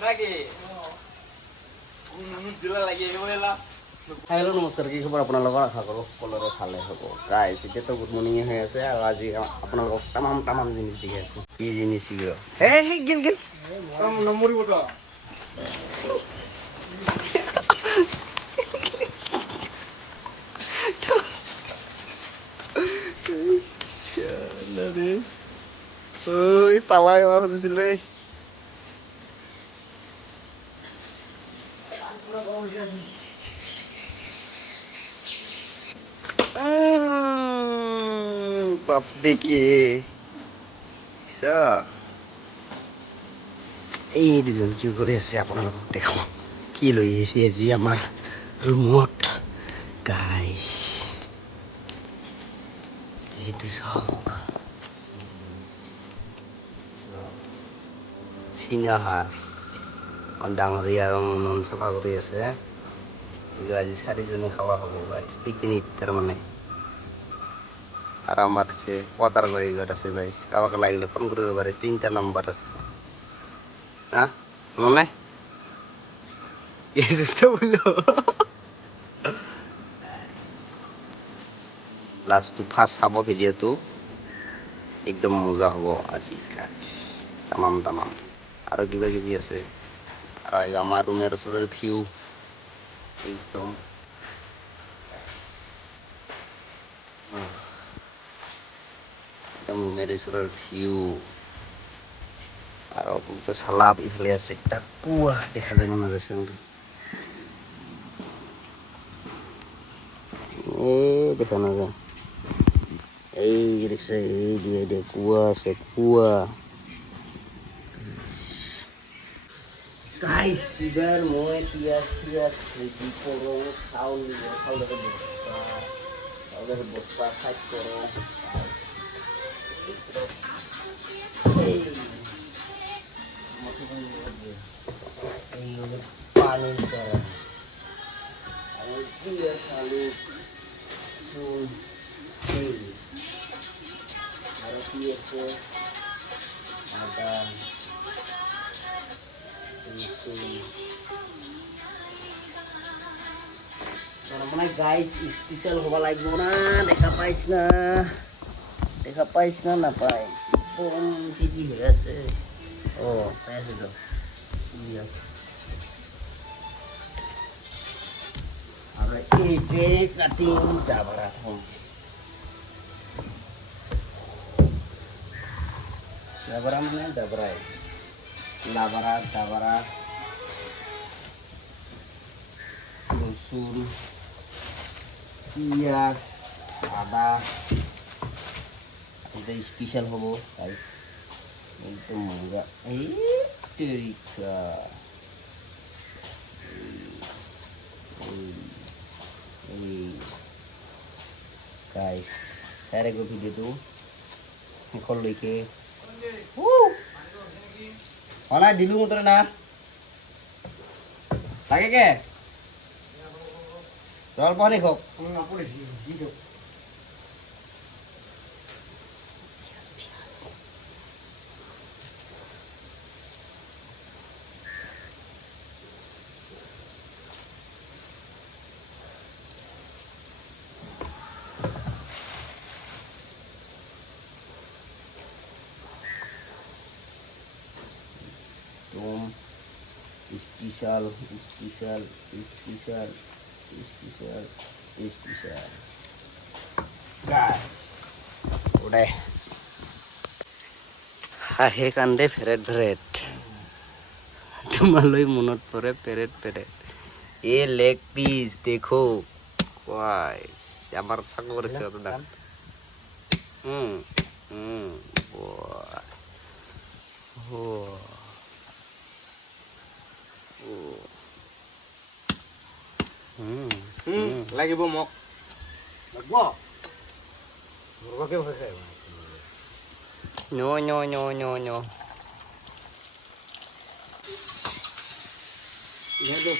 নাকি? জিলা হেল্ল' নমস্কাৰ কি খবৰ আপোনালোকৰ? আশা কৰোঁ সকলোৰে ভালে হ'ব। গাইজ এতিয়াতো গুড মৰ্ণিং হৈ আছে আৰু আজি আপোনালোকক তামাম তামাম জিনিস দেখি আছোঁ। কি জিনিস এই সেই গেল গেল ঐ পালাই এবাৰ খুজিছিল দেই বাপেকে এই দুজন কি কৰি আছে আপোনালোকক দেখাওঁ কি লৈ আহিছে আজি আমাৰ ৰুমত গাইছ এইটো চীনা সাজ ডাঙৰীয়া আৰু মন চাফা কৰি আছে। কিন্তু আজি চাৰিজনে খাৱা হ'ব। গাইছ পিকনিক তাৰমানে। আর আমার যে পতার গাড়ি ঘর আছে ভাই। কাউকে লাগলে ফোন করতে পারে তিনটা নাম্বার আছে। হ্যাঁ মনে বলল লাস্ট ফার্স্ট চাব ভিডিঅ'টো একদম মজা হ'ব আজি। তামাম তামাম। আৰু কিবা কিবি আছে আৰু আমাৰ ৰুমের ওচৰৰ ভিউ একদম একদম ৰুমের ওচৰৰ ভিউ আৰু আপোনালোকে চালাপ ইফালে আছে এটা কুৱা দেখা যায় মনত আছে কিন্তু এই দেখা নাযায় এই দেখিছে এই দিয়ে Guys, iban mo, tiyas, tiyas, hindi puro saul, saul na rebos pa, saul na rebos pa, kahit puro. Hey! Matuloy mo lagi. Ay, panin ka. Ano, tiyas, salut. So, hey. Harap tiyas ko. Magang. মানে গাইছ special হ'ব লাগিব না দেখা পাইছ না দেখা পাইছ না নাপাইছ একদম কি কি হৈ আছে অঁ পাই আছোঁ তো দিয়া আৰু এইটোৱে কাটিং জাবৰা থ'ম জাবৰা মানে জাবৰাই লাবৰা জাবৰা রসুন, পিঁয়াজ, আদা, এটা স্পেশাল হব, তাই একদম মজা এই গাইস স্যারে গো ভিডিওটো শেষলৈকে অনা দিলো মুতরে না লাগে কে জল পানী খাওক একদম special special special special special guys হাঁহে কান্দে ফেৰেট ফেৰেট তোমালৈ মনত পৰে পেৰেট পেৰেট এ লেগ পিচ দেখো। আমার সাকো করেছে অত দাম হুম হুম বাস ও। ও হুম হুম লাগিব মোক No, no, no, no, no. ইহঁতে